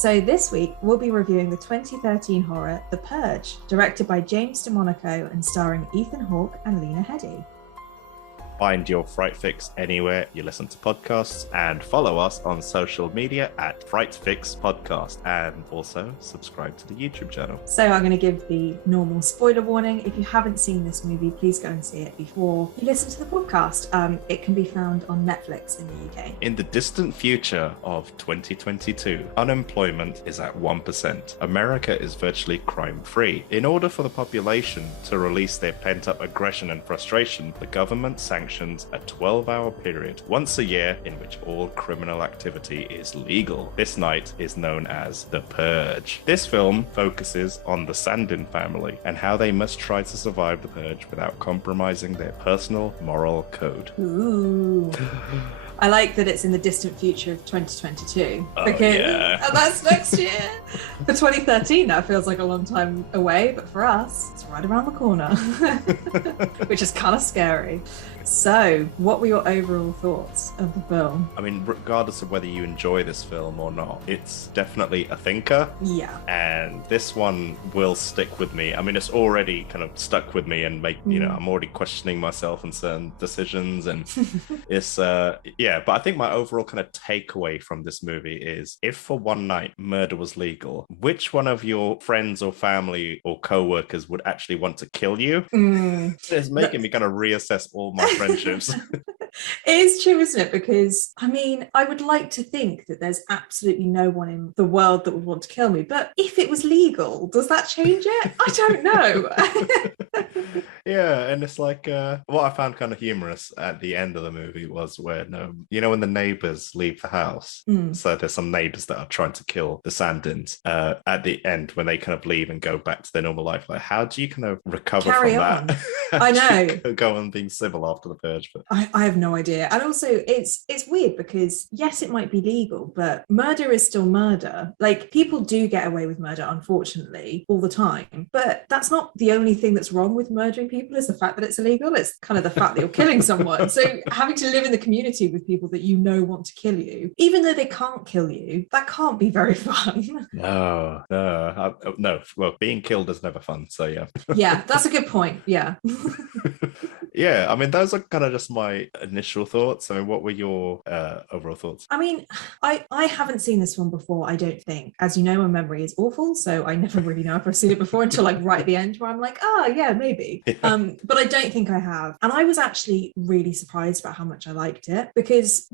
So this week, we'll be reviewing the 2013 horror The Purge, directed by James DeMonaco and starring Ethan Hawke and Lena Headey. Find your Fright Fix anywhere you listen to podcasts and follow us on social media at Fright Fix Podcast, and also subscribe to the YouTube channel. So I'm going to give the normal spoiler warning. If you haven't seen this movie, please go and see it before you listen to the podcast. It can be found on Netflix in the UK. In the distant future of 2022, unemployment is at 1%. America is virtually crime-free. In order for the population to release their pent-up aggression and frustration, the government sanctions a 12-hour period once a year in which all criminal activity is legal. This night is known as The Purge. This film focuses on the Sandin family and how they must try to survive the purge without compromising their personal moral code. Ooh. I like that it's in the distant future of 2022 because that's next year. For 2013, that feels like a long time away, but for us, it's right around the corner, which is kind of scary. So, what were your overall thoughts of the film? I mean, regardless of whether you enjoy this film or not, it's definitely a thinker. Yeah. And this one will stick with me. I mean, it's already kind of stuck with me and I'm already questioning myself on certain decisions. And it's, but I think my overall kind of takeaway from this movie is if for one night murder was legal, which one of your friends or family or co-workers would actually want to kill you? It's making me kind of reassess all my friendships. It is true, isn't it? Because, I mean, I would like to think that there's absolutely no one in the world that would want to kill me. But if it was legal, does that change it? I don't know. Yeah, and it's like, what I found kind of humorous at the end of the movie was when, when the neighbors leave the house. So there's some neighbors that are trying to kill the Sandins. At the end, when they kind of leave and go back to their normal life, like, how do you kind of recover Carry from on. that? I know. Go on being civil after the purge. But I have no idea. And also, it's weird because, yes, it might be legal, but murder is still murder. Like, people do get away with murder, unfortunately, all the time. But that's not the only thing that's wrong with murdering people, is the fact that it's illegal. It's kind of the fact that you're killing someone. So having to live in the community with people that you know want to kill you, even though they can't kill you, that can't be very fun. No. Well, being killed is never fun. So, yeah. Yeah, that's a good point. Yeah. Yeah, I mean, those are kind of just my initial thoughts. I mean, what were your overall thoughts? I mean, I haven't seen this one before, I don't think. As you know, my memory is awful, so I never really know if I've seen it before until like right at the end where I'm like, yeah, maybe. But I don't think I have. And I was actually really surprised about how much I liked it, because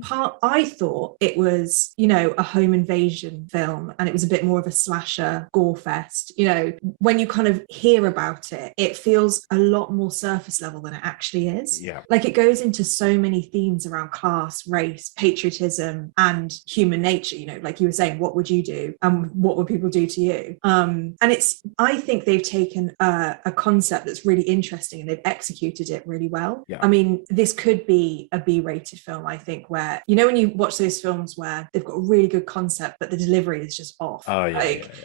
I thought it was, a home invasion film, and it was a bit more of a slasher gore fest. When you kind of hear about it, it feels a lot more surface level than it actually is. Yeah. Like, it goes into so many themes around class, race, patriotism, and human nature. Like you were saying, what would you do and what would people do to you? And I think they've taken a concept that's really interesting and they've executed it really well. Yeah. I mean, this could be a B-rated film, I think, where, when you watch those films where they've got a really good concept but the delivery is just off.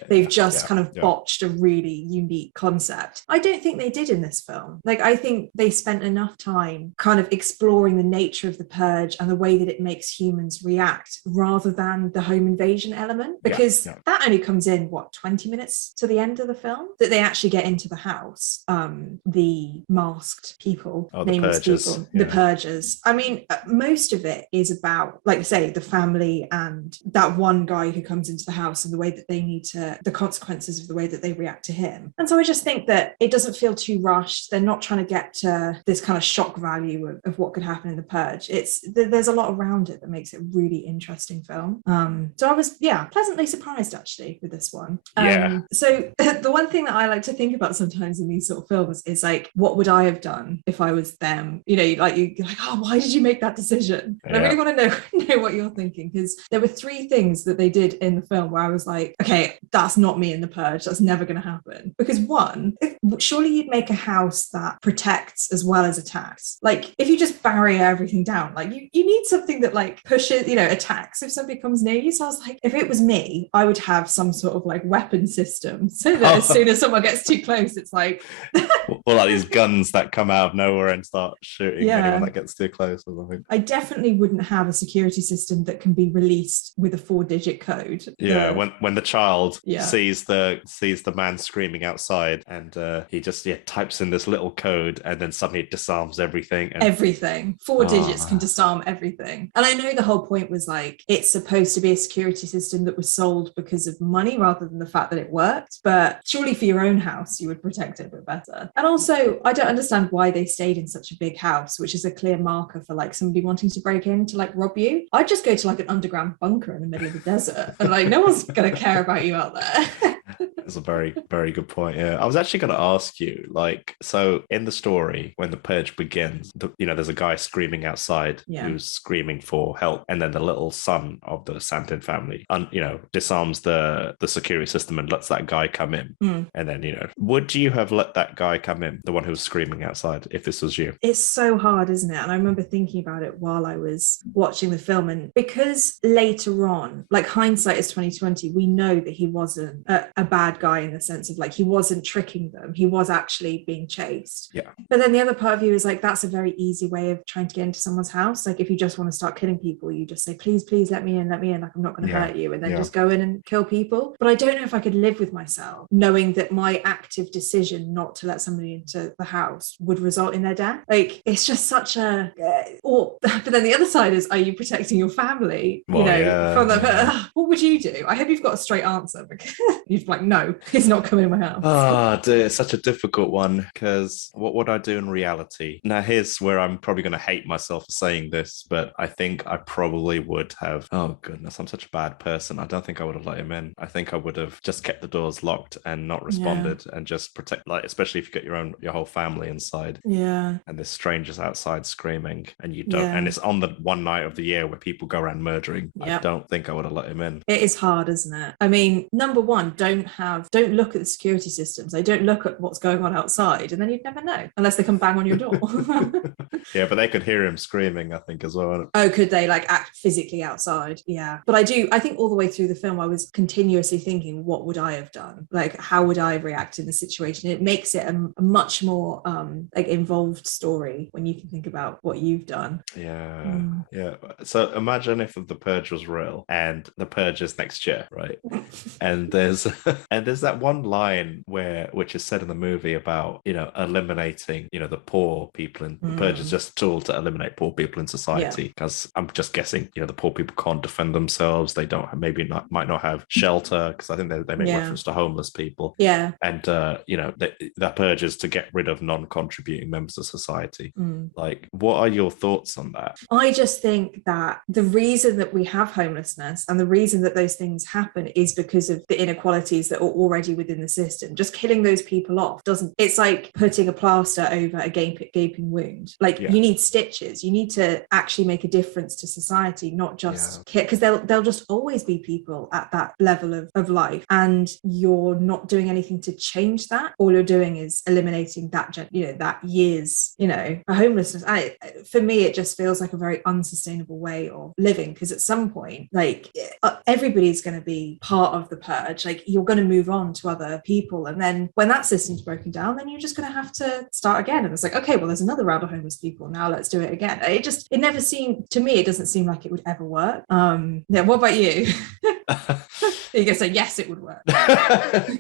They've just kind of botched a really unique concept. I don't think they did in this film. Like, I think they spent enough time kind of exploring the nature of the purge and the way that it makes humans react, rather than the home invasion element, because that only comes in 20 minutes to the end of the film, that they actually get into the house, the masked people, nameless people, the purgers. I mean, most of it is about, like you say, the family and that one guy who comes into the house and the way that they need to, the consequences of the way that they react to him. And so I just think that it doesn't feel too rushed. They're not trying to get to this kind of shock value of what could happen in the purge. There's a lot around it that makes it a really interesting film. So I was pleasantly surprised actually with this one. So the one thing that I like to think about sometimes in these sort of films is like, what would I have done if I was them? You're like, oh, why did you make that decision? And I really want to know what you're thinking, because there were 3 things that they did in the film where I was like, okay, that's not me in the purge. That's never going to happen. Because one, surely you'd make a house that protects as well as attacks. Like if you just barrier everything down, like you need something that like pushes, attacks if somebody comes near you. So I was like, if it was me, I would have some sort of like weapon system so that as soon as someone gets too close, it's like or like these guns that come out of nowhere and start shooting anyone that gets too close or something. I definitely wouldn't have a security system that can be released with a 4-digit code. Yeah, when the child sees the man screaming outside, and he just types in this little code, and then suddenly it disarms everything. Everything. 4 digits can disarm everything. And I know the whole point was like it's supposed to be a security system that was sold because of money rather than the fact that it worked. But surely for your own house, you would protect it a bit better. And also, I don't understand why they stayed in such a big house, which is a clear marker for like somebody wanting to break in to like rob you. I'd just go to like an underground bunker in the middle of the desert and like no one's going to care about you out there. That's a very, very good point. Yeah, I was actually going to ask you, like, so in the story, when the purge begins, there's a guy screaming outside who's screaming for help, and then the little son of the Santin family, disarms the security system and lets that guy come in. And then, would you have let that guy come in, the one who was screaming outside, if this was you? It's so hard, isn't it? And I remember thinking about it while I was watching the film, and because later on, like hindsight is 2020, we know that he wasn't a bad guy in the sense of like he wasn't tricking them, he was actually being chased. But then the other part of you is like that's a very easy way of trying to get into someone's house. Like if you just want to start killing people, you just say please let me in, like I'm not going to hurt you, and then just go in and kill people. But I don't know if I could live with myself knowing that my active decision not to let somebody into the house would result in their death. Like it's just such a but then the other side is, are you protecting your family from the what would you do? I hope you've got a straight answer, because you're like, no, he's not coming in my house. Oh dear, it's such a difficult one, because what would I do in reality? Now here's where I'm probably going to hate myself for saying this, but I think I probably would have, oh goodness, I'm such a bad person. I don't think I would have let him in. I think I would have just kept the doors locked and not responded, and just protect, like, especially if you get your whole family inside, and there's strangers outside screaming, and you don't, and it's on the one night of the year where people go around murdering. I don't think I would have let him in. It is hard, isn't it? I mean, number one, don't look at the security systems. They don't look at what's going on outside, and then you'd never know unless they come bang on your door. Yeah, but they could hear him screaming, I think, as well. Oh, could they like act physically outside? Yeah. But I think all the way through the film I was continuously thinking, what would I have done? Like, how would I have reacted in the situation? It makes it a much more like involved story when you can think about what you've done. Yeah. So imagine if the purge was real, and the purge is next year, right? And there's that one line which is said in the movie about eliminating the poor people, and the purge is just a tool to eliminate poor people in society, because I'm just guessing the poor people can't defend themselves, they might not have shelter, because I think they make reference to homeless people, and that purge is to get rid of non-contributing members of society. Like, what are your thoughts on that? I just think that the reason that we have homelessness and the reason that those things happen is because of the inequalities that are already within the system. Just killing those people off it's like putting a plaster over a gaping wound. Like you need stitches. You need to actually make a difference to society, not just because there'll just always be people at that level of life, and you're not doing anything to change that. All you're doing is eliminating that year's homelessness. For me, it just feels like a very unsustainable way of living, because at some point, like everybody's going to be part of the purge. Like you're going to move on to other people, and then when that system's broken down, then you're just going to have to start again. And it's like, okay, well, there's another round of homeless people, now let's do it again. It never seemed to me, it doesn't seem like it would ever work. What about you? You're gonna say yes, it would work.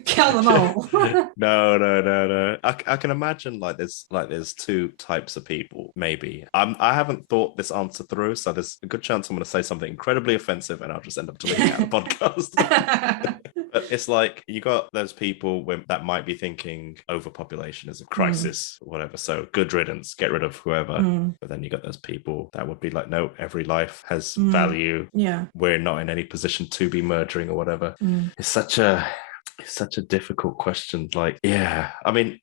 Kill them all. No. I can imagine there's two types of people. Maybe I haven't thought this answer through, so there's a good chance I'm going to say something incredibly offensive, and I'll just end up deleting it out of the podcast. But it's like you got those people that might be thinking overpopulation is a crisis, or whatever. So good riddance, get rid of whoever. But then you got those people that would be like, no, every life has value. Yeah, we're not in any position to be murdering or whatever. It's such a It's such a difficult question. Like, yeah, I mean,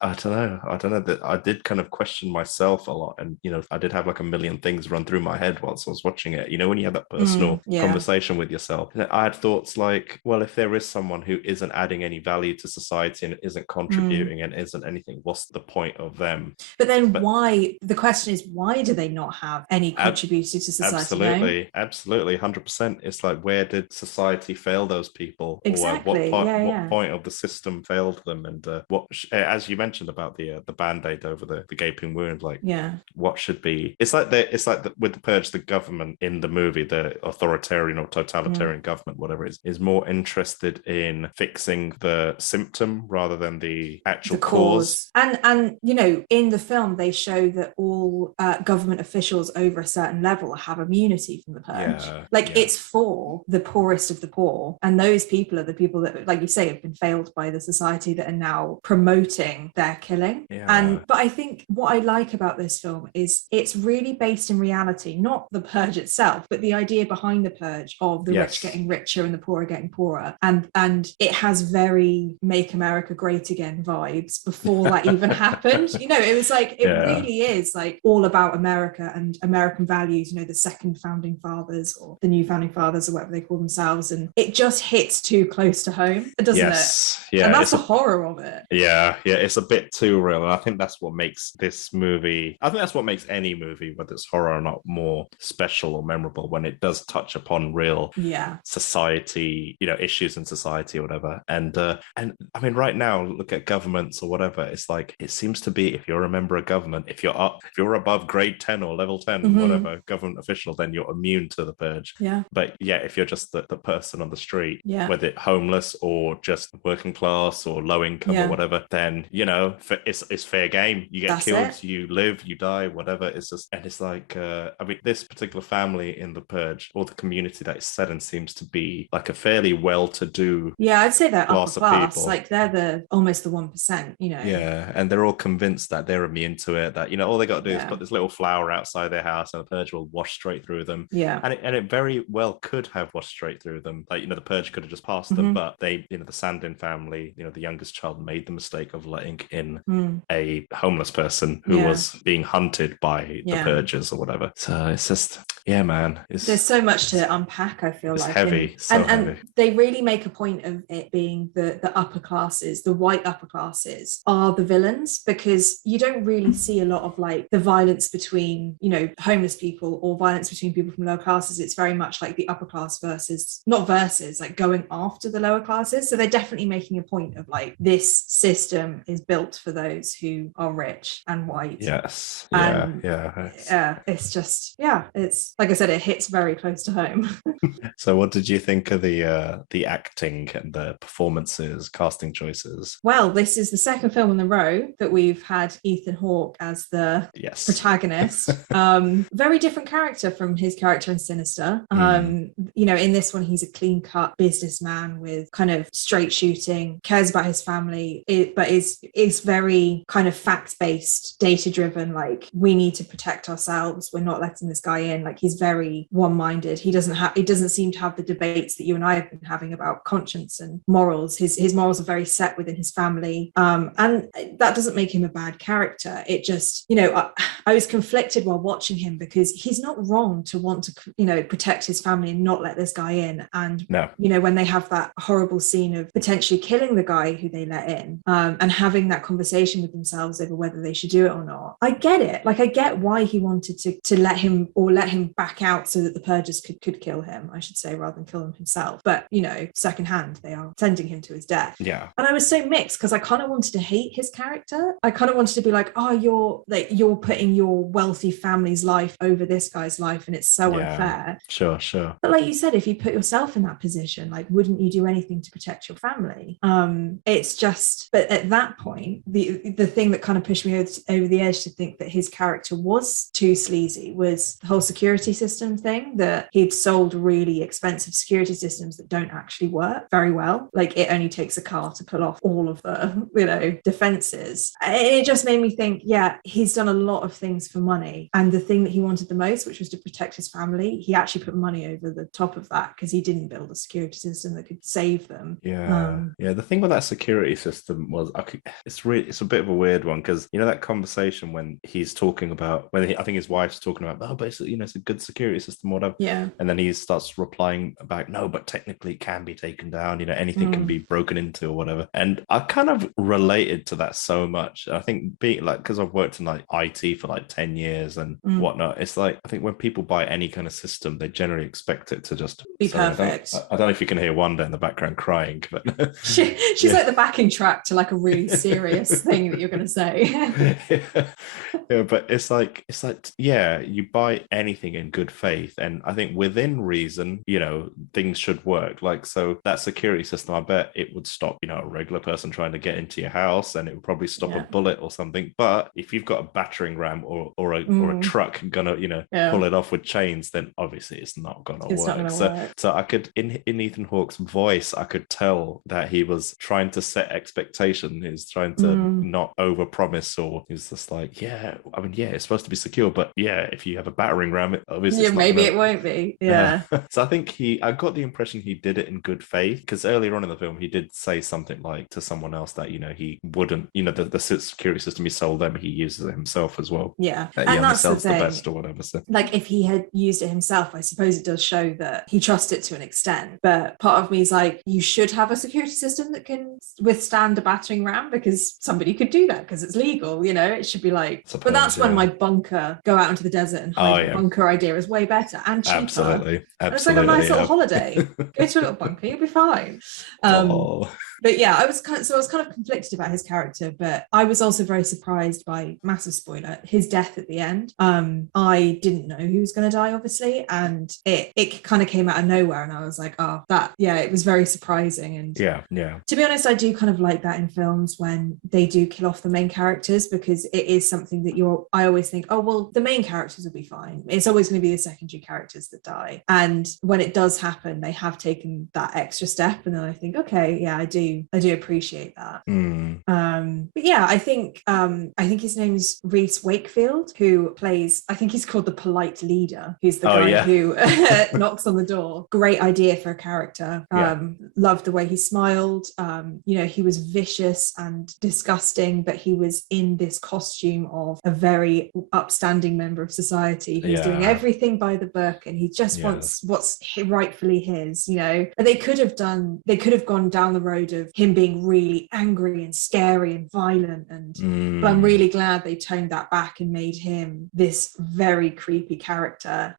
I don't know that I did kind of question myself a lot. And, I did have like a million things run through my head whilst I was watching it. When you have that personal conversation with yourself, I had thoughts like, well, if there is someone who isn't adding any value to society and isn't contributing and isn't anything, what's the point of them? But then the question is, why do they not have any contribution to society? Absolutely, 100%. It's like, where did society fail those people? Exactly. Or what point of the system failed them? And what, as you mentioned about the band-aid over the gaping wound, like, what should be? It's like with the Purge, the government in the movie, the authoritarian or totalitarian government, whatever it is more interested in fixing the symptom rather than the actual cause. And in the film, they show that all government officials over a certain level have immunity from the Purge. It's for the poorest of the poor, and those people are the people that, like you say, have been failed by the society that are now promoting their killing. But I think what I like about this film is it's really based in reality, not the Purge itself, but the idea behind the Purge of the rich getting richer and the poor getting poorer, and it has very Make America Great Again vibes before that even happened. It was like, it really is like all about America and American values, the second founding fathers or the new founding fathers or whatever they call themselves, and it just hits too close to home, doesn't it? And that's the horror of it. It's a bit too real, and I think that's what makes this movie, I think that's what makes any movie, whether it's horror or not, more special or memorable, when it does touch upon real society, issues in society or whatever. And I mean, right now, look at governments or whatever, it's like, it seems to be, if you're a member of government, if you're above grade 10 or level 10 whatever government official, then you're immune to the Purge. But if you're just the person on the street, whether it's homeless or just working class or low income or whatever, then it's fair game. You get killed, you live, you die, whatever. It's just, and it's like I mean, this particular family in the Purge, or the community that it's set in, seems to be like a fairly well-to-do I'd say they're upper class, like they're almost the 1%, and they're all convinced that they're immune to it, that all they got to do is put this little flower outside their house and the Purge will wash straight through them. And it very well could have washed straight through them, like the Purge could have just passed them, but they, the Sandin family, the youngest child, made the mistake of letting in a homeless person who was being hunted by the Purgers or whatever. So it's just, man, there's so much to unpack, I feel like. Heavy, and they really make a point of it being the upper classes, the white upper classes are the villains, because you don't really see a lot of like the violence between, homeless people or violence between people from lower classes. It's very much like the upper class like going after the lower classes. So they're definitely making a point of like, this system is built for those who are rich and white. It's just, it's like I said, it hits very close to home. So what did you think of the acting and the performances, casting choices? Well, this is the second film in a row that we've had Ethan Hawke as the protagonist. Very different character from his character in Sinister. In this one, he's a clean-cut businessman with kind of straight shooting, cares about his family, but is very kind of fact-based, data-driven, like, we need to protect ourselves, we're not letting this guy in. Like, he's very one-minded. He doesn't seem to have the debates that you and I have been having about conscience and morals. His morals are very set within his family, and that doesn't make him a bad character. It just, I was conflicted while watching him, because he's not wrong to want to, protect his family and not let this guy in. And when they have that horrible scene of potentially killing the guy who they let in, and having that conversation with themselves over whether they should do it or not, I get it. Like, I get why he wanted to let him back out so that the Purgers could kill him, I should say, rather than kill him himself. But secondhand, they are sending him to his death. And I was so mixed, because I kind of wanted to hate his character. I kind of wanted to be like, oh, you're putting your wealthy family's life over this guy's life, and it's so unfair. Sure. But like you said, if you put yourself in that position, like, wouldn't you do anything to protect your family? It's just, but at that point, the thing that kind of pushed me over the edge to think that his character was too sleazy was the whole security system thing, that he'd sold really expensive security systems that don't actually work very well. Like, it only takes a car to pull off all of the defenses. It just made me think, he's done a lot of things for money, and the thing that he wanted the most, which was to protect his family, he actually put money over the top of that, because he didn't build a security system that could save them. Yeah, the thing with that security system was it's a bit of a weird one, because you know that conversation when he's talking about I think his wife's talking about, oh, basically, it's a good security system, whatever. Yeah. And then he starts replying back, no, but technically it can be taken down, anything can be broken into or whatever. And I kind of related to that so much. I think being because I've worked in like IT for like 10 years and whatnot, it's like I think when people buy any kind of system, they generally expect it to just be perfect. I don't know if you can hear Wanda in the background crying, but she's like the backing track to like a really serious thing that you're going to say. Yeah, but it's like you buy anything in good faith, and I think within reason, things should work. Like, so that security system, I bet it would stop a regular person trying to get into your house, and it would probably stop a bullet or something. But if you've got a battering ram or a truck gonna pull it off with chains, then obviously it's not gonna work. So I could in Ethan Hawke's voice, I could tell that he was trying to set expectation. He was trying to not overpromise, or he was just like, it's supposed to be secure, but if you have a battering ram, it obviously it won't be. So I think I got the impression he did it in good faith, because earlier on in the film he did say something like to someone else that he wouldn't, the security system he sold them, he uses it himself as well. And that's the thing. The best or whatever. So. Like, if he had used it himself, I suppose it does show that he trusts it to an extent. But part of me is like, you should have a security system that can withstand a battering ram, because somebody could do that because it's legal. It should be like. But that's when my bunker, go out into the desert and hide bunker idea is way better and cheaper. Absolutely. It's like a nice little holiday. Go to a little bunker, you'll be fine. But yeah, I was kind of conflicted about his character, but I was also very surprised by, massive spoiler, his death at the end. I didn't know he was going to die, obviously, and it kind of came out of nowhere, and I was like, it was very surprising. And to be honest, I do kind of like that in films when they do kill off the main characters, because it is something that I always think, oh well, the main characters will be fine. It's always going to be the secondary characters that die, and when it does happen, they have taken that extra step, and then I think, okay, I do appreciate that. But yeah, I think his name's Reese Wakefield, who plays, I think he's called the polite leader, who's the guy who knocks on the door. Great idea for a character. Loved the way he smiled. He was vicious and disgusting, but he was in this costume of a very upstanding member of society who's doing everything by the book, and he just wants what's rightfully his. And they could have gone down the road of him being really angry and scary and violent, but I'm really glad they toned that back and made him this very creepy character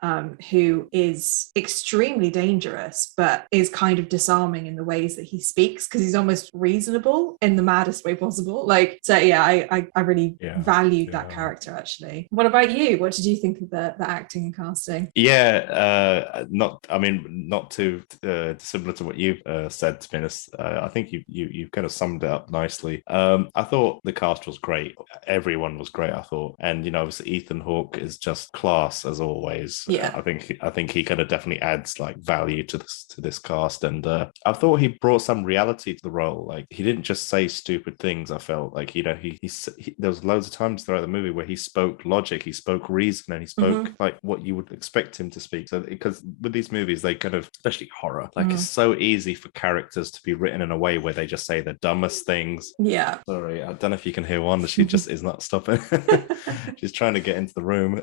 who is extremely dangerous, but is kind of disarming in the ways that he speaks, because he's almost reasonable in the maddest way possible. I really valued that character, actually. What about you? What did you think of the acting and casting? Not too dissimilar to what you've said, to be honest. I think you kind of summed it up nicely. I thought the cast was great. Everyone was great, I thought. And obviously Ethan Hawke is just class as always. I think he kind of definitely adds like value to this cast, and I thought he brought some reality to the role. Like, he didn't just say stupid things. I felt like he there was loads of times throughout the movie where he spoke logic, he spoke reason, and he spoke like what you would expect him to speak. So because with these movies, they kind of, especially horror, like it's so easy for characters to be written in a way where they just say the dumbest things. Sorry, I don't know if you can hear Wanda. She just is not stopping. She's trying to get into the room.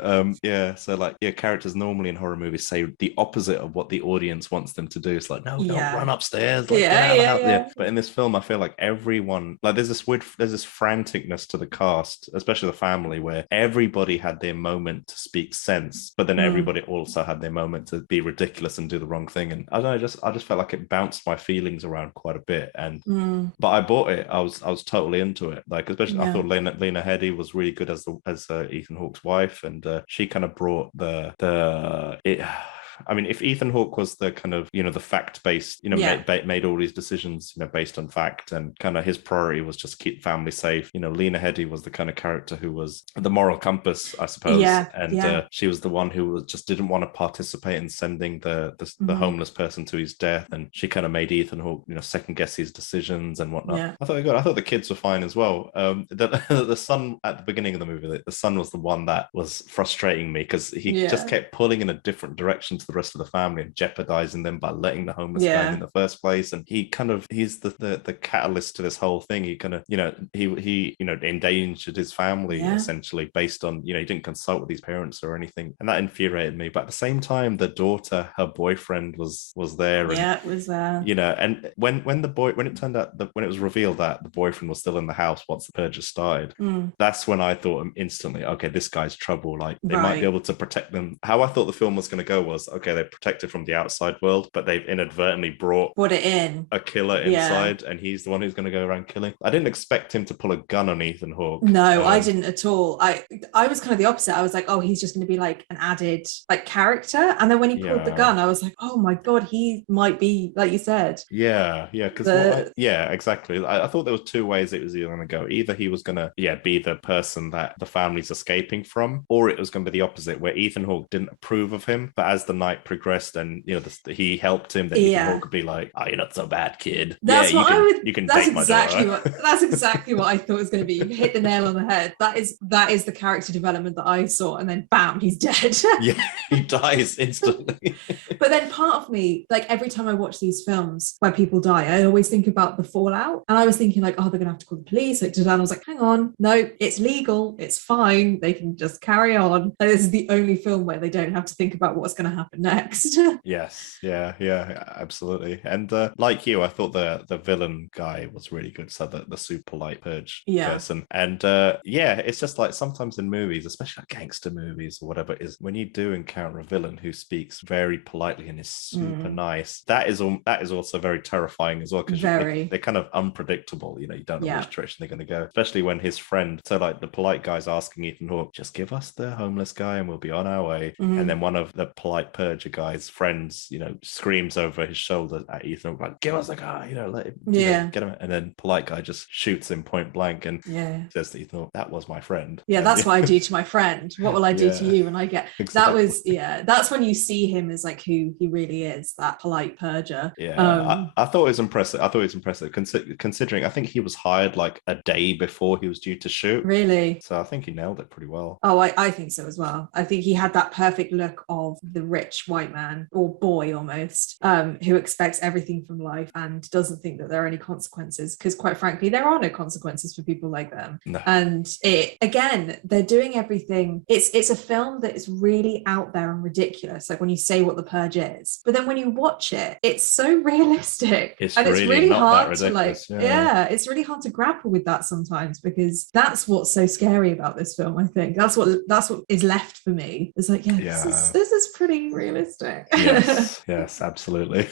Characters normally in horror movies say the opposite of what the audience wants them to do. It's like, no, don't run upstairs. Like, But in this film, I feel like everyone, like there's this franticness to the cast, especially the family, where everybody had their moment to speak sense, but then everybody also had their moment to be ridiculous and do the wrong thing. And I don't know, I just felt like it bounced my feelings around quite a bit. And but I bought it. I was totally into it. Like, especially I thought Lena Headey was really good as Ethan Hawke's wife, and she kind of brought if Ethan Hawke was the kind of, the fact-based, made all these decisions, based on fact, and kind of his priority was just keep family safe. Lena Headey was the kind of character who was the moral compass, I suppose. She was the one who just didn't want to participate in sending the homeless person to his death, and she kind of made Ethan Hawke, second guess his decisions and whatnot. I thought the kids were fine as well. The son at the beginning of the movie, the son was the one that was frustrating me, because he just kept pulling in a different direction to to the rest of the family and jeopardizing them by letting the homeless guy in the first place. And he's the catalyst to this whole thing. He kind of, he endangered his family essentially based on, he didn't consult with his parents or anything. And that infuriated me. But at the same time, the daughter, her boyfriend was there. And, it was there. And when it turned out when it was revealed that the boyfriend was still in the house once the purge started, that's when I thought instantly, okay, this guy's trouble. Like they might be able to protect them. How I thought the film was going to go was, okay, they're protected from the outside world, but they've inadvertently brought it in a killer inside, and he's the one who's going to go around killing. I didn't expect him to pull a gun on Ethan Hawke. No, I didn't at all. I was kind of the opposite. I was like, oh, he's just going to be like an added like character. And then when he pulled the gun, I was like, oh my God, he might be, like you said. Yeah, because exactly. I thought there was two ways it was either going to go. Either he was going to be the person that the family's escaping from, or it was going to be the opposite, where Ethan Hawke didn't approve of him, but as the night progressed and he helped him, then Ethan Hawke could be like, oh, you're not so bad, kid. That's what you can date my daughter. That's exactly what I thought it was going to be. You hit the nail on the head. That is the character development that I saw, and then bam, he's dead. Yeah, he dies instantly. But then part of me, like every time I watch these films where people die, I always think about the fallout, and I was thinking like, oh, they're gonna have to call the police. Like, and I was like, hang on, no, it's legal, it's fine, they can just carry on. Like, this is the only film where they don't have to think about what's going to happen next. Yes, yeah, absolutely. And like you, I thought the villain guy was really good. So the super polite purge person, and it's just like sometimes in movies, especially like gangster movies or whatever, is when you do encounter a villain who speaks very politely and is super nice, that is also very terrifying as well, because they're kind of unpredictable. You don't know which direction they're going to go, especially when his friend, so like the polite guy's asking Ethan Hawke, just give us the homeless guy and we'll be on our way. And then one of the polite purger guy's friends, screams over his shoulder at Ethan Hawke, like, give us the guy, let him, get him. And then polite guy just shoots him point blank and says to Ethan Hawke, that was my friend. Yeah, that's what I do to my friend. What will I do to you? And I get that was that's when you see him as like who he really is, that polite purger. I thought it was impressive. Considering I think he was hired like a day before he was due to shoot. Really? So I think he nailed it pretty well. Oh, I think so as well. I think he had that perfect look of the rich white man, or boy almost, who expects everything from life and doesn't think that there are any consequences, because quite frankly there are no consequences for people like them. No. And they're doing everything. It's a film that is really out there and ridiculous, like when you say what the purge is, but then when you watch it, it's so realistic. It's really hard to it's really hard to grapple with that sometimes, because that's what's so scary about this film. I think that's what is left for me. It's like, this is pretty realistic. Yes, absolutely.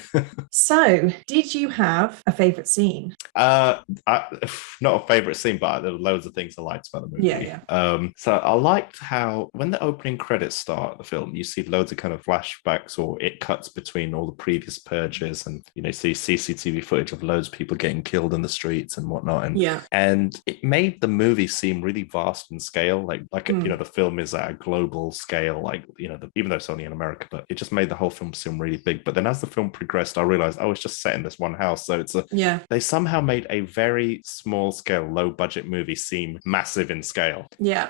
So, did you have a favorite scene? Not a favorite scene, but there were loads of things I liked about the movie. So I liked how when the opening credits start the film, you see loads of kind of flashbacks, or it cuts between all the previous purges, and see CCTV footage of loads of people getting killed in the streets and whatnot. And it made the movie seem really vast in scale, like the film is at a global scale, like even though it's only in America, but it just made the whole film seem really big. But then as the film progressed, I realized it's just set in this one house, so they somehow made a very small scale, low budget movie seem massive in scale.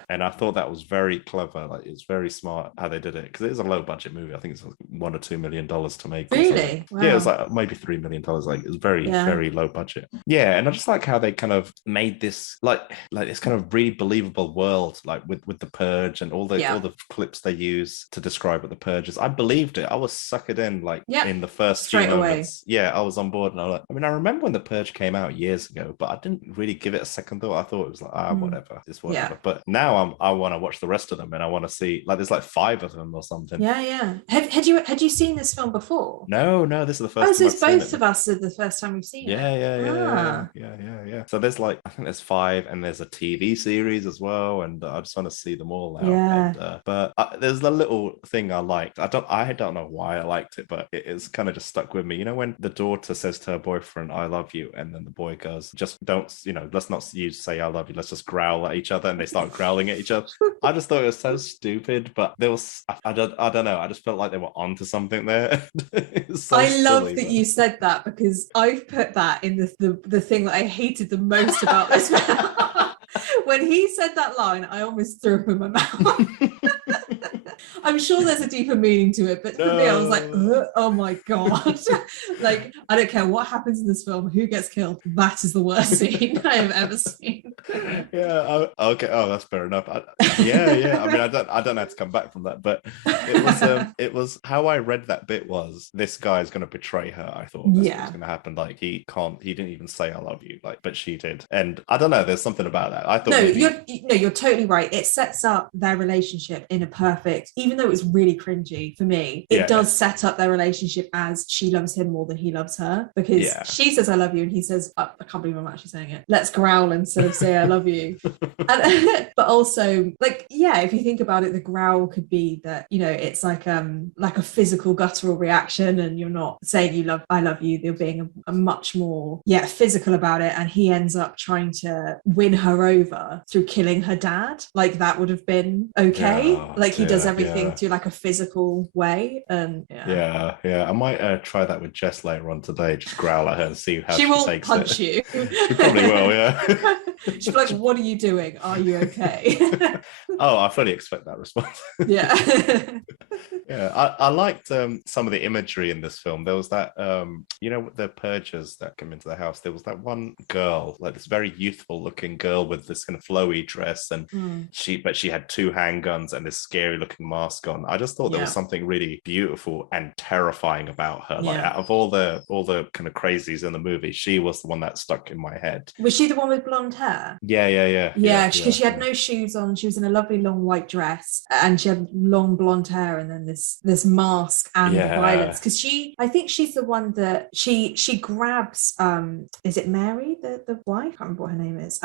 And I thought that was very clever. Like, it's very smart how they did it, because it is a low budget movie. I think it's like $1 or $2 million to make. Really? Wow. Yeah, it was like maybe $3 million. Like, it was very very low budget. And I just like how they kind of made this like this kind of really believable world, like with the purge and all the clips they use to describe what the purge is. I believed it. I was suckered in in the first few moments. I was on board, and I remember when the purge came out years ago, but I didn't really give it a second thought. I thought it was like whatever, just whatever. But now I want to watch the rest of them, and I want to see, like, there's like 5 of them or something. Had you seen this film before? No, this is the first time. So both of us are the first time we've seen it. Yeah. So there's I think there's 5, and there's a TV series as well, and I just want to see them all now. But there's a little thing I liked. I don't know why I liked it, but it's kind of just stuck with me. When the daughter says to her boyfriend, "I love you," and then the boy goes, "Just don't, let's not say I love you. Let's just growl at each other," and they start growling at each other. I just thought it was so stupid, but there was I don't know. I just felt like they were onto something there. I love that you said that, because I've put that in the thing that I hated the most about this film. When he said that line, I almost threw up in my mouth. I'm sure there's a deeper meaning to it, but for me, I was like, oh my God. Like, I don't care what happens in this film, who gets killed. That is the worst scene I have ever seen. Yeah, okay. Oh, that's fair enough. Yeah. I mean, I don't have to come back from that, but it was how I read that bit was this guy is going to betray her. I thought that's what's going to happen. Like, he didn't even say I love you, like, but she did. And I don't know, there's something about that. I thought you're totally right. It sets up their relationship in a perfect, even though it's really cringy for me, it does set up their relationship as she loves him more than he loves her, because she says I love you and he says, I can't believe I'm actually saying it, let's growl instead of say I love you. But also, like, if you think about it, the growl could be that, you know, it's like a physical guttural reaction, and you're not saying I love you, you're being a much more physical about it, and he ends up trying to win her over through killing her dad. Like, that would have been okay. Like, he does everything through like a physical way. And I might try that with Jess later on today, just growl at her and see how she will takes punch you. She probably will. She'll be like, what are you doing, are you okay? Oh, I fully expect that response. I liked some of the imagery in this film. There was that you know, the purgers that come into the house, there was that one girl, like this very youthful looking girl with this kind of flowy dress, and she had two handguns and this scary looking mask on. I just thought there was something really beautiful and terrifying about her. Like, out of all the kind of crazies in the movie, she was the one that stuck in my head. Was she the one with blonde hair? Yeah, because she had no shoes on. She was in a lovely long white dress, and she had long blonde hair, and then this mask and violence. Because I think she's the one that she grabs is it Mary, the wife? I can't remember what her name is.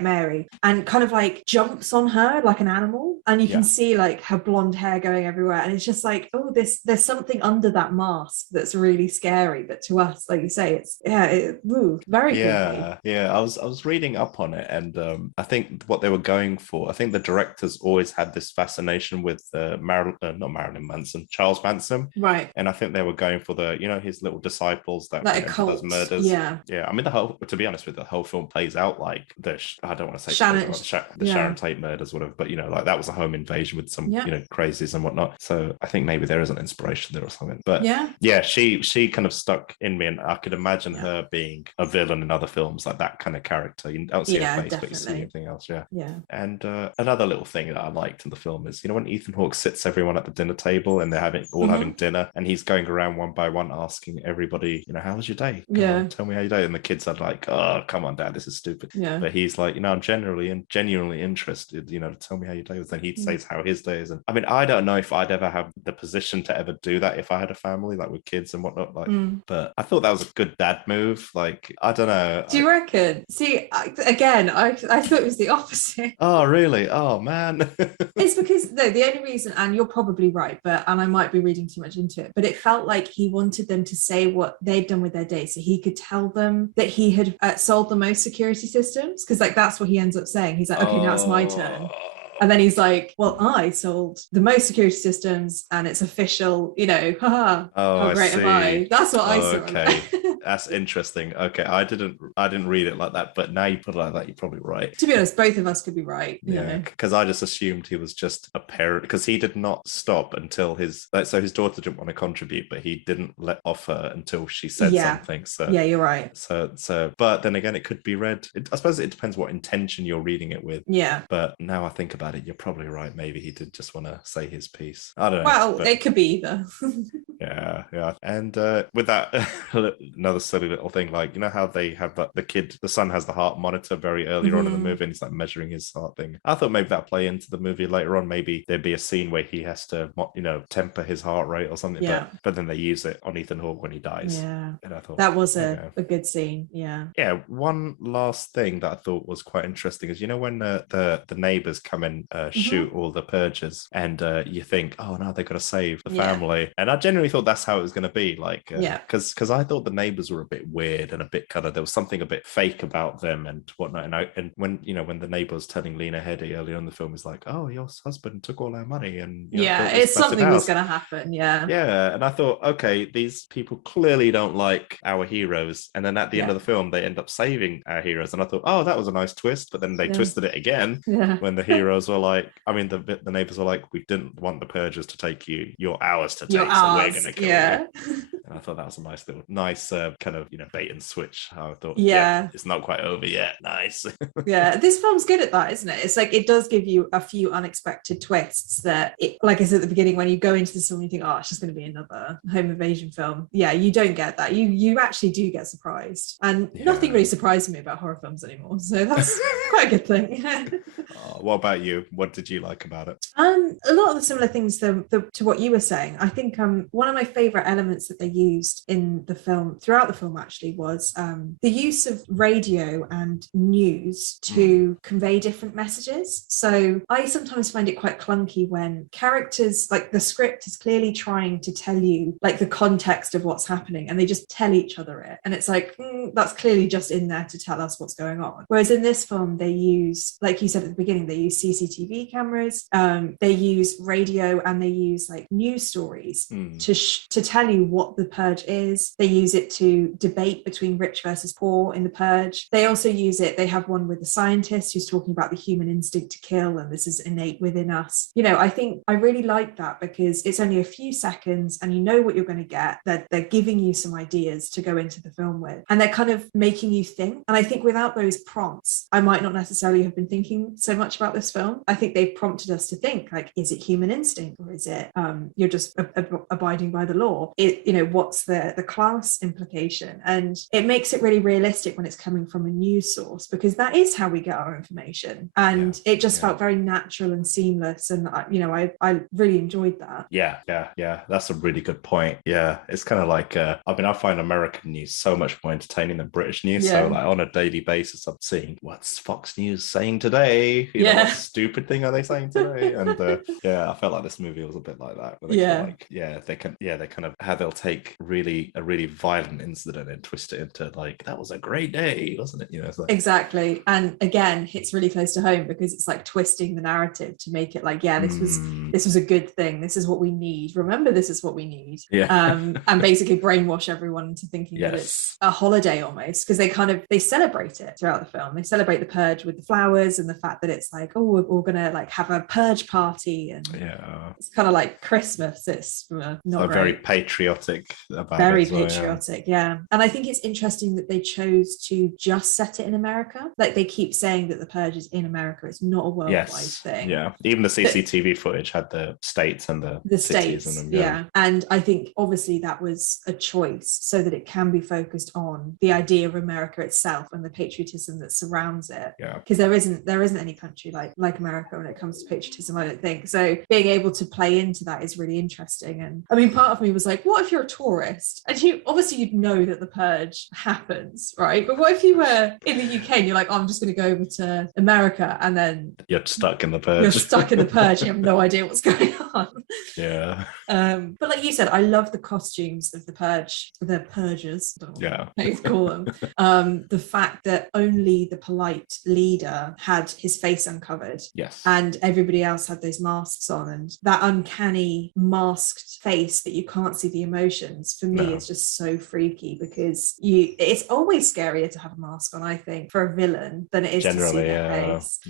Mary, and kind of like jumps on her like an animal, and you can see like her blonde hair going everywhere, and it's just like, oh, there's something under that mask that's really scary, but to us, like you say, it's very creepy. I was reading up on it, and I think what they were going for, I think the directors always had this fascination with not Marilyn Manson, Charles Manson, right? And I think they were going for the, you know, his little disciples that like a cult. Does murders. Yeah. I mean, to be honest with you, the whole film plays out like I don't want to say Sharon Tate murders, whatever, but you know, like that was a home invasion with some you know, crazies and whatnot. So I think maybe there is an inspiration there or something. But she kind of stuck in me, and I could imagine her being a villain in other films, like that kind of character. You don't see her face, definitely. but you see everything else. And another little thing that I liked in the film is, you know, when Ethan Hawke sits everyone at the dinner table and they're having dinner, and he's going around one by one asking everybody, you know, how was your day? Tell me how your day. And the kids are like, oh, come on, Dad, this is stupid. But he's like, you know, I'm genuinely interested, you know, tell me how your day was. Then he'd say how his day is. And I mean, I don't know if I'd ever have the position to ever do that if I had a family, like with kids and whatnot. Like, but I thought that was a good dad move. Like, I don't know. Do you reckon? See, again, I thought it was the opposite. Oh, really? Oh, man. It's because the only reason, and you're probably right, and I might be reading too much into it, but it felt like he wanted them to say what they'd done with their day, so he could tell them that he had solved the most security systems, because like that's what he ends up saying. He's like, okay, now it's my turn. And then he's like, well, I solved the most security systems and it's official, you know, how great am I? That's what I saw. Okay. That's interesting. Okay, I didn't read it like that, but now you put it like that, you're probably right. To be honest, both of us could be right. Because I just assumed he was just a parent, because he did not stop until his daughter didn't want to contribute, but he didn't let off her until she said something. So you're right. So, but then again, it could be read. I suppose it depends what intention you're reading it with. Yeah. But now I think about it, you're probably right. Maybe he did just want to say his piece. I don't know. Well, it could be either. Yeah. And with that, another silly little thing, like, you know how they have that the son has the heart monitor very early on in the movie, and he's like measuring his heart thing. I thought maybe that'll play into the movie later on. Maybe there'd be a scene where he has to, you know, temper his heart rate or something. But then they use it on Ethan Hawke when he dies. Yeah. And I thought that was a good scene. Yeah. One last thing that I thought was quite interesting is, you know, when the neighbors come and shoot all the purges, and you think, oh no, they've got to save the family. And I genuinely thought that's how it was going to be, like, because I thought the neighbors were a bit weird and a bit kind of, there was something a bit fake about them and whatnot. And when the neighbor was telling Lena Headey earlier in the film, is like, oh, your husband took all our money, and it's something was going to happen. And I thought, okay, these people clearly don't like our heroes, and then at the end of the film they end up saving our heroes, and I thought, oh, that was a nice twist. But then they twisted it again when the heroes were like, I mean, the neighbors were like, we didn't want the purgers to take you, your hours to take, so we're going to kill you. And I thought that was a nice kind of, bait and switch. How I thought, it's not quite over yet. Nice. Yeah, this film's good at that, isn't it? It's like, it does give you a few unexpected twists that, like I said at the beginning, when you go into this film, you think, oh, it's just going to be another home invasion film. Yeah, you don't get that. You actually do get surprised. And nothing really surprises me about horror films anymore. So that's quite a good thing. What about you? What did you like about it? A lot of the similar things to what you were saying. I think one of my favorite elements that they used in the film, throughout the film actually, was the use of radio and news to convey different messages. So I sometimes find it quite clunky when characters, like the script is clearly trying to tell you like the context of what's happening, and they just tell each other it, and it's like, that's clearly just in there to tell us what's going on. Whereas in this film, they use, like you said at the beginning, they use CCTV cameras, they use radio, and they use like news stories to tell you what the purge is. They use it to debate between rich versus poor in the purge. They also use it, they have one with the scientist who's talking about the human instinct to kill, and this is innate within us. I think I really like that because it's only a few seconds and you know what you're going to get. They're giving you some ideas to go into the film with, and they're kind of making you think. And I think without those prompts, I might not necessarily have been thinking so much about this film. I think they've prompted us to think, like, is it human instinct, or is it you're just abiding by the law? What's the class implication? And it makes it really realistic when it's coming from a news source, because that is how we get our information. And it just felt very natural and seamless, and I really enjoyed that. Yeah, that's a really good point. Yeah, it's kind of like I find American news so much more entertaining than British news. So like on a daily basis, I'm seeing, what's Fox News saying today? What stupid thing are they saying today? And I felt like this movie was a bit like that. They kind of how they'll take a really violent incident and twist it into like, that was a great day, wasn't it? It's like... Exactly. And again, hits really close to home because it's like twisting the narrative to make it like, this was a good thing. This is what we need. Remember, this is what we need. And basically brainwash everyone into thinking that it's a holiday almost, because they celebrate it throughout the film. They celebrate the purge with the flowers and the fact that it's like, oh, we're gonna like have a purge party, and it's kind of like Christmas. It's not very patriotic about very it. Very patriotic, And I think it's interesting that they chose to just set it in America. Like, they keep saying that the purge is in America. It's not a worldwide thing. Yeah, even the CCTV footage had the states and the cities states in them. And I think obviously that was a choice so that it can be focused on the idea of America itself and the patriotism that surrounds it. Because there isn't any country like America when it comes to patriotism, I don't think. So being able to play into that is really interesting. And I mean, part of me was like, what if you're a tourist and you'd know that the purge happens, right? But what if you were in the UK and you're like, oh, I'm just going to go over to America, and then you're stuck in the purge. You have no idea what's going on. But like you said, I love the costumes of the purgers. How you call them. The fact that only the polite leader had his face uncovered, and everybody else had those masks on, and that uncanny masked face that you can't see the emotions, for me is just so freaky, because it's always scarier to have a mask on, I think, for a villain than it is generally, to see their face.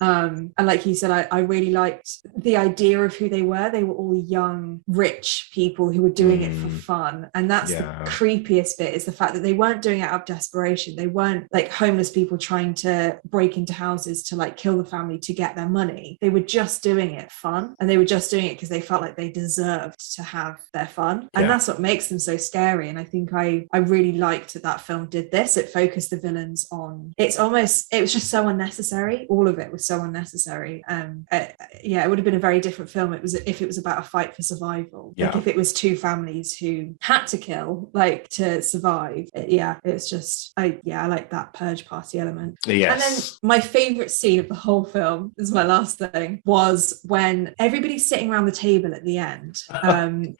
And like you said, I really liked the idea of who they were. They were all young, rich people who were doing it for fun, and that's the creepiest bit, is the fact that they weren't doing it out of desperation. They weren't like homeless people trying to break into houses to like kill the family to get their money. They were just doing it fun, and they were just doing it because they felt like they deserved to have their fun, and that's what makes them so scary. And I think I really liked that film did this. It focused the villains on, it was just so unnecessary. All of it was so unnecessary. It would have been a very different film if it was about a fight for survival. Like if it was two families who had to kill like to survive. It's just I like that purge party element. And then my favorite scene of the whole film, this is my last thing, was when everybody's sitting around the table at the end, and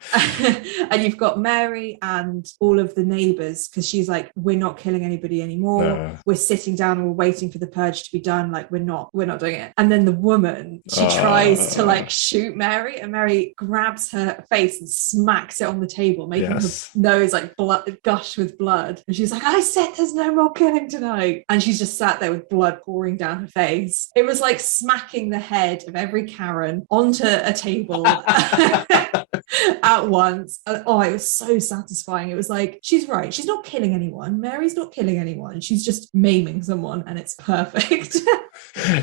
you've got Mary and all of the neighbors, because she's like, we're not killing anybody anymore. We're sitting down and we're waiting for the purge to be done. Like we're not doing it. And then the woman, she tries to like shoot Mary, and Mary grabs her face and smacks it on the table, making her nose like gush with blood. And she's like, I said there's no more killing tonight. And she's just sat there with blood pouring down her face. It was like smacking the head of every Karen onto a table at once. Oh, it was so satisfying. It was like, she's right. She's not killing anyone. Mary's not killing anyone. She's just maiming someone, and it's perfect.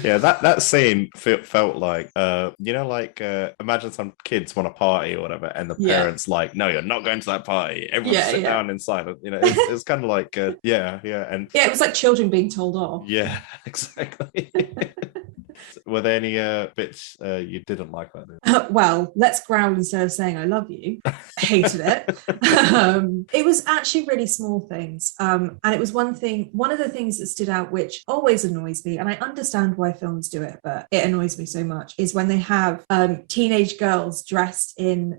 Yeah, that scene felt like, imagine some kids want a party or whatever, and the parents like, no, you're not going to that party. Everyone sit down inside. It's kind of like, and it was like children being told off. Yeah, exactly. Were there any bits you didn't like about it? Well, let's growl instead of saying I love you. I hated it. It was actually really small things. And it was one of the things that stood out, which always annoys me, and I understand why films do it, but it annoys me so much, is when they have teenage girls dressed in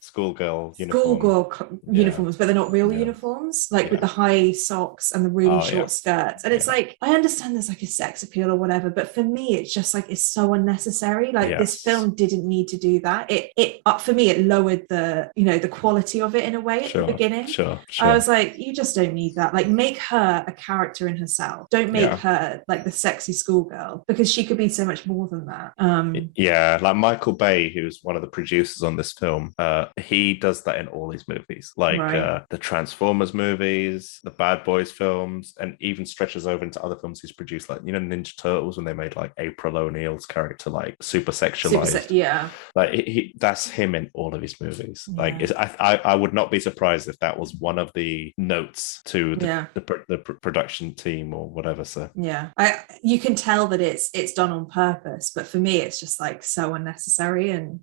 schoolgirl uniforms, but they're not real uniforms, with the high socks and the really short skirts. And it's like, I understand there's like a sex appeal or whatever, but for me, it's just like, it's so unnecessary. This film didn't need to do that. It for me, it lowered the quality of it in a way at the beginning. Sure. I was like, you just don't need that. Like, make her a character in herself. Don't make her like the sexy schoolgirl, because she could be so much more than that. Like Michael Bay, who's one of the producers on this film, he does that in all his movies, the Transformers movies, the Bad Boys films, and even stretches over into other films he's produced, like Ninja Turtles, when they made like April O'Neil's character like super sexualized. That's him in all of his movies. I would not be surprised if that was one of the notes to the production team or whatever. So you can tell that it's done on purpose, but for me it's just like so unnecessary, and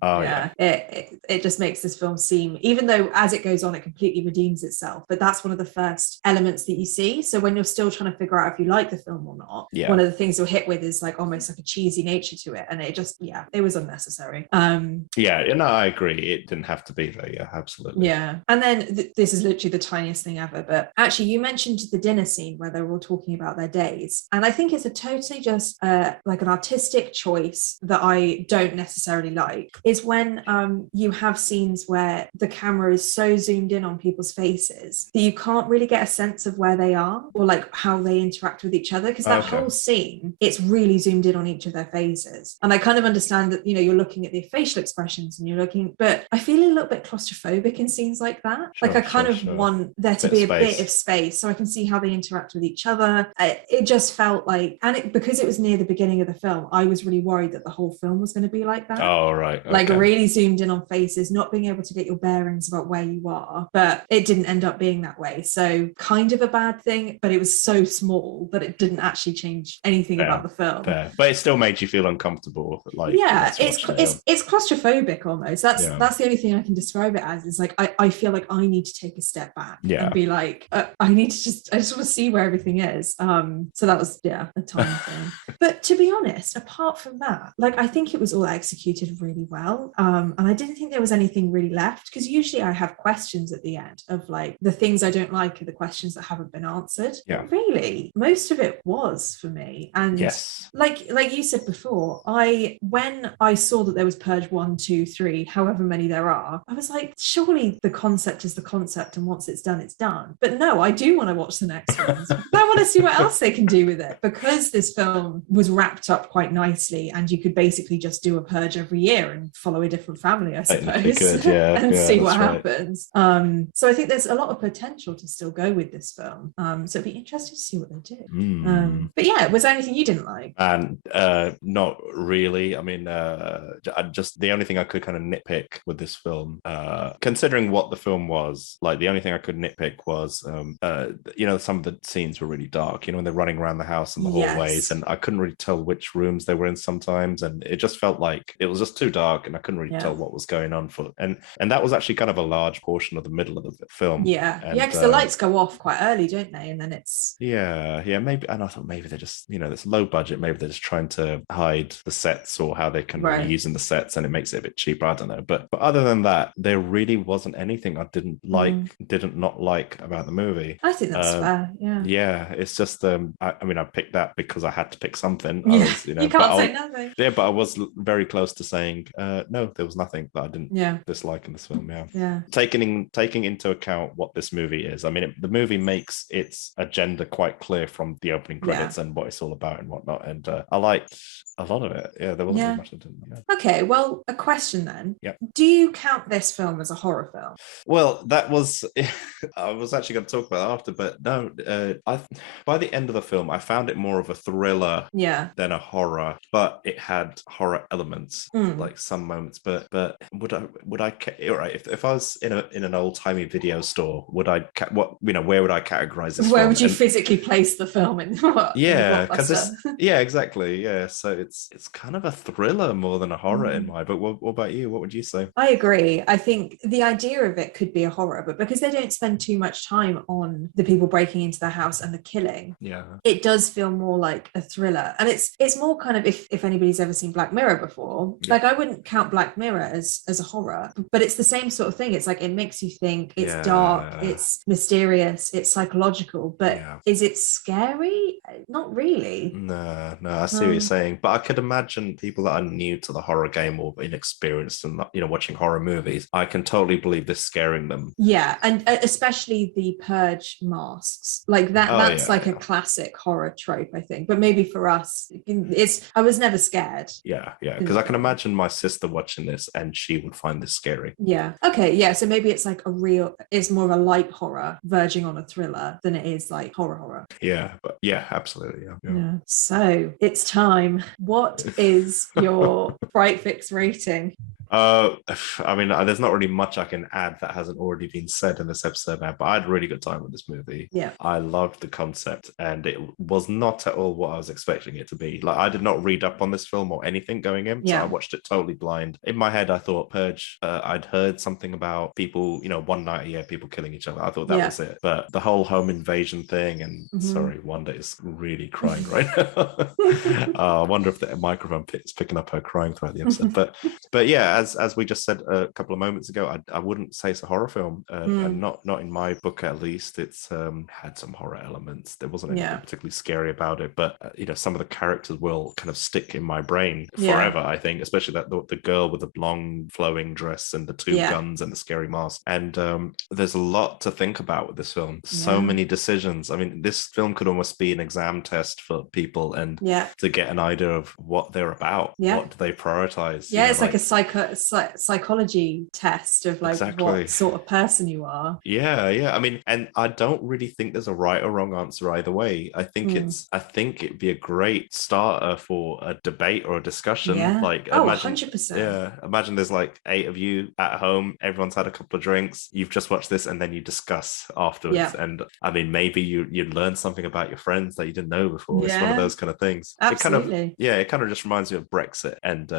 it just makes this film seem, even though as it goes on it completely redeems itself, but that's one of the first elements that you see. So when you're still trying to figure out if you like the film or not, one of the things you're hit with is like almost like a cheesy nature to it, and it just it was unnecessary. I agree, it didn't have to be there. Absolutely. And then this is literally the tiniest thing ever, but actually you mentioned the dinner scene where they were all talking about their days, and I think it's a totally just like an artistic choice that I don't necessarily like, is when you have scenes where the camera is so zoomed in on people's faces that you can't really get a sense of where they are or like how they interact with each other, because that whole scene, it's really zoomed in on each of their faces. And I kind of understand that, you're looking at their facial expressions and you're looking, but I feel a little bit claustrophobic in scenes like that. I kind of want there to be a bit of space so I can see how they interact with each other. It just felt like, and because it was near the beginning of the film, I was really worried that the whole film was going to be like that. Oh, right. Okay. Like really zoomed in on faces, not being able to get your bearings about where you are, but it didn't end up being that way. So kind of a bad thing, but it was so small that it didn't actually change anything about the film. Fair. But it still made you feel uncomfortable. It's claustrophobic almost. That's the only thing I can describe it as, is like I feel like I need to take a step back and be like, I just want to see where everything is. So that was a tiny thing. But to be honest, apart from that, like I think it was all executed really well. And I didn't think there was anything really left, because usually I have questions at the end of like the things I don't like are the questions that haven't been answered. But really, most of it was for me. And like you said before, when I saw that there was Purge 1, 2, 3, however many there are, I was like, surely the concept is the concept, and once it's done, it's done. But no, I do want to watch the next ones. I want to see what else they can do with it, because this film was wrapped up quite nicely, and you could basically just do a Purge every year and follow a different family, I suppose, and see what happens. So I think there's a lot of potential to still go with this film. So it'd be interesting to see what they do. But was there anything you didn't like? And not really. I mean, just the only thing I could kind of nitpick with this film, considering what the film was, like the only thing I could nitpick was, some of the scenes were really dark, when they're running around the house and the hallways, and I couldn't really tell which rooms they were in sometimes, and it just felt like it was just too dark, and I couldn't really tell what was going on and that was actually kind of a large portion of the middle of the film. Because the lights go off quite early, don't they? And then it's maybe, and I thought maybe they're just, it's low budget, maybe they're just trying to hide the sets or how they can be using the sets, and it makes it a bit cheaper. I don't know, but other than that, there really wasn't anything I didn't not like about the movie. I think that's fair. It's just I picked that because I had to pick something. You can't say nothing. But I was very close to saying no, there was nothing that I didn't dislike in this film. Taking into account what this movie is, I mean, the movie makes its agenda quite clear from the opening credits and what it's all about and whatnot, and I like A lot of it. Yeah, there wasn't really much I didn't. Yeah. Okay, well, a question then. Yep. Do you count this film as a horror film? Well, that was... I was actually going to talk about it after, but no. By the end of the film, I found it more of a thriller than a horror, but it had horror elements, like some moments. But would I all right, if I was in an old-timey video store, would I where would I categorize this where film? Would you physically place the film in what? Yeah, because exactly. Yeah, so it's kind of a thriller more than a horror in my book. What about you? What would you say? I agree. I think the idea of it could be a horror, but because they don't spend too much time on the people breaking into the house and the killing, it does feel more like a thriller. And it's more kind of, if anybody's ever seen Black Mirror before, like I wouldn't count Black Mirror as a horror, but it's the same sort of thing. It's like it makes you think, it's dark, it's mysterious, it's psychological, but is it scary? Not really. No, I see what you're saying, but I could imagine people that are new to the horror game or inexperienced and watching horror movies, I can totally believe this scaring them. Yeah, and especially the Purge masks, like that's a classic horror trope, I think. But maybe for us, I was never scared. Yeah, because I can imagine my sister watching this and she would find this scary. Yeah. Okay. Yeah. So maybe it's like it's more of a light horror verging on a thriller than it is like horror. Yeah, but absolutely. Yeah. So it's time. What is your Fright Fix rating? I mean, there's not really much I can add that hasn't already been said in this episode, but I had a really good time with this movie. Yeah, I loved the concept, and it was not at all what I was expecting it to be. Like, I did not read up on this film or anything going in, so I watched it totally blind. In my head, I thought Purge. I'd heard something about people, one night a year, people killing each other. I thought that was it, but the whole home invasion thing, and sorry, Wanda is really crying right now. I wonder if the microphone is picking up her crying throughout the episode, but yeah. As we just said a couple of moments ago, I wouldn't say it's a horror film, and not in my book at least. It's had some horror elements. There wasn't anything particularly scary about it, but some of the characters will kind of stick in my brain forever. I think, especially that the girl with the long flowing dress and the two guns and the scary mask. And there's a lot to think about with this film. So many decisions. I mean, this film could almost be an exam test for people, and to get an idea of what they're about. What do they prioritize? It's like a psychology test of like what sort of person you are. I mean, and I don't really think there's a right or wrong answer either way. I think it'd be a great starter for a debate or a discussion. Like, imagine, 100%. Imagine there's like 8 of you at home, everyone's had a couple of drinks, you've just watched this, and then you discuss afterwards. And I mean, maybe you'd learn something about your friends that you didn't know before. It's one of those kind of things. Absolutely. It kind of just reminds me of Brexit and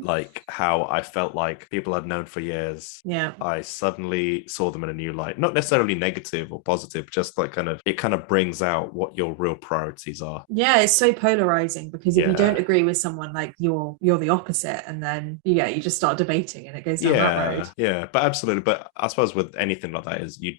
like how I felt like people I'd known for years. I suddenly saw them in a new light, not necessarily negative or positive, just like it kind of brings out what your real priorities are. It's so polarizing, because if you don't agree with someone, like you're the opposite, and then you just start debating and it goes down that road. But absolutely. But I suppose with anything like that is you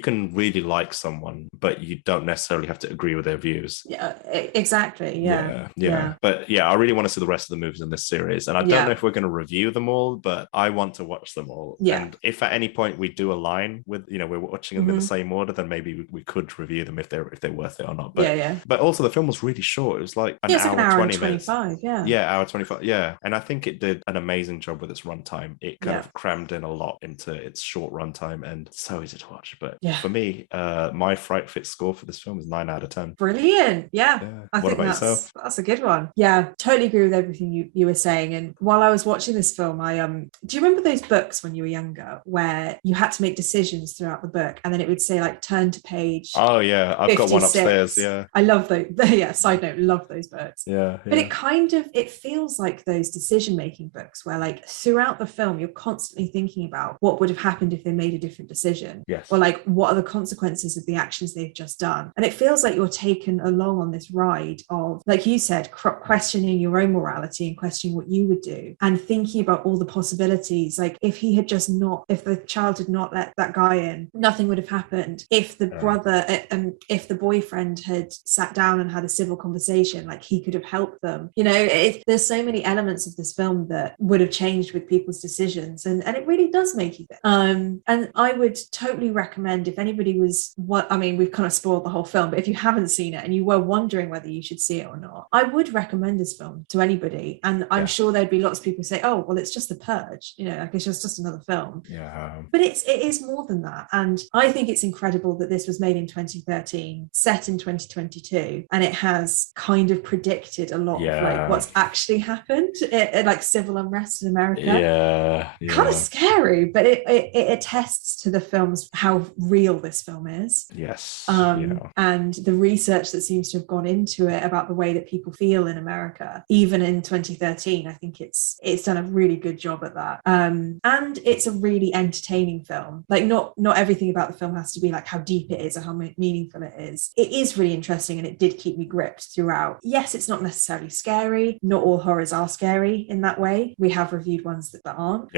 can really like someone, but you don't necessarily have to agree with their views. Exactly. But I really want to see the rest of the movies in this series, and I don't know if we're going to review them all, but I want to watch them all. And if at any point we do align with we're watching them in the same order, then maybe we could review them if they're worth it or not. But also the film was really short. It was like an hour 20 minutes. 25 hour 25. And I think it did an amazing job with its runtime. It kind of crammed in a lot into its short runtime, and so easy to watch. But for me, my Fright Fix score for this film is 9 out of 10. Brilliant. I think that's a good one. Totally agree with everything you were saying. And while I was watching this film, do you remember those books when you were younger where you had to make decisions throughout the book, and then it would say like turn to page I've 56. Got one upstairs. I love those. Side note, love those books. But it feels like those decision-making books where like throughout the film you're constantly thinking about what would have happened if they made a different decision, or like what are the consequences of the actions they've just done. And it feels like you're taken along on this ride of, like you said, questioning your own morality and questioning what you would do and thinking about all the possibilities. Like if the child had not let that guy in, nothing would have happened. If the brother and if the boyfriend had sat down and had a civil conversation, like he could have helped them. There's so many elements of this film that would have changed with people's decisions, and it really does make you think. And I would totally recommend, if anybody we've kind of spoiled the whole film, but if you haven't seen it and you were wondering whether you should see it or not, I would recommend this film to anybody. And I'm sure there'd be lots of people who say, oh, well, it's just The Purge, like it's just another film. But it is more than that. And I think it's incredible that this was made in 2013, set in 2022, and it has kind of predicted a lot of like what's actually happened, like civil unrest in America. Kind of scary, but it attests to the film's how real this film is. And the research that seems to have gone into it about the way that people feel in America, even in 2013, I think it's done a really good job at that. And it's a really entertaining film. Like not everything about the film has to be like how deep it is or how meaningful it is. It is really interesting, and it did keep me gripped throughout. Yes, it's not necessarily scary. Not all horrors are scary in that way. We have reviewed ones that aren't.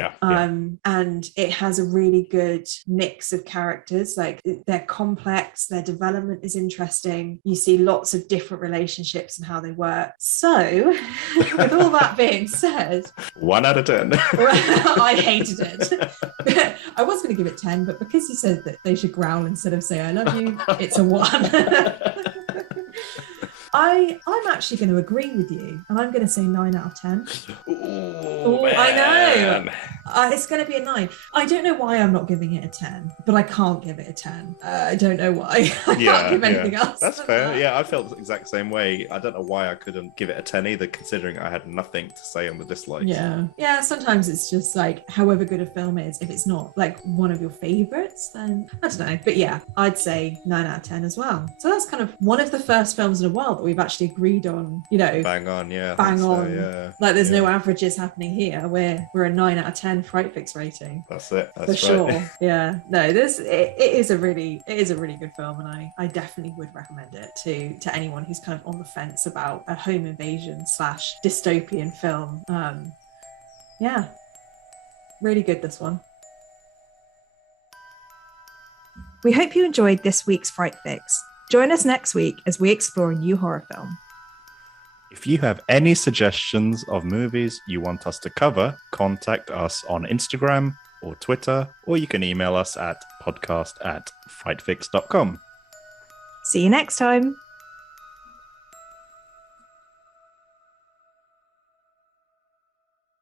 And it has a really good mix of characters. Like they're complex, their development is interesting. You see lots of different relationships and how they work. So with all that being said, 1 out of 10. I hated it. I was going to give it 10, but because you said that they should growl instead of say I love you, it's a 1. I'm actually going to agree with you, and I'm going to say 9 out of 10. Ooh, I know. It's going to be a 9. I don't know why I'm not giving it a 10, but I can't give it a 10. I don't know why. I can't give anything else. That's fair. Yeah, I felt the exact same way. I don't know why I couldn't give it a 10 either, considering I had nothing to say on the dislikes. Yeah, sometimes it's just like, however good a film is, if it's not like one of your favorites, then I don't know. But yeah, I'd say 9 out of 10 as well. So that's kind of one of the first films in a while that we've actually agreed on, bang on. Like there's no averages happening here. We're a 9 out of 10 Fright Fix rating. That's it. That's for sure. Yeah. No, it is a really good film, and I definitely would recommend it to anyone who's kind of on the fence about a home invasion / dystopian film. Yeah. Really good, this one. We hope you enjoyed this week's Fright Fix. Join us next week as we explore a new horror film. If you have any suggestions of movies you want us to cover, contact us on Instagram or Twitter, or you can email us at podcast@frightfix.com. See you next time.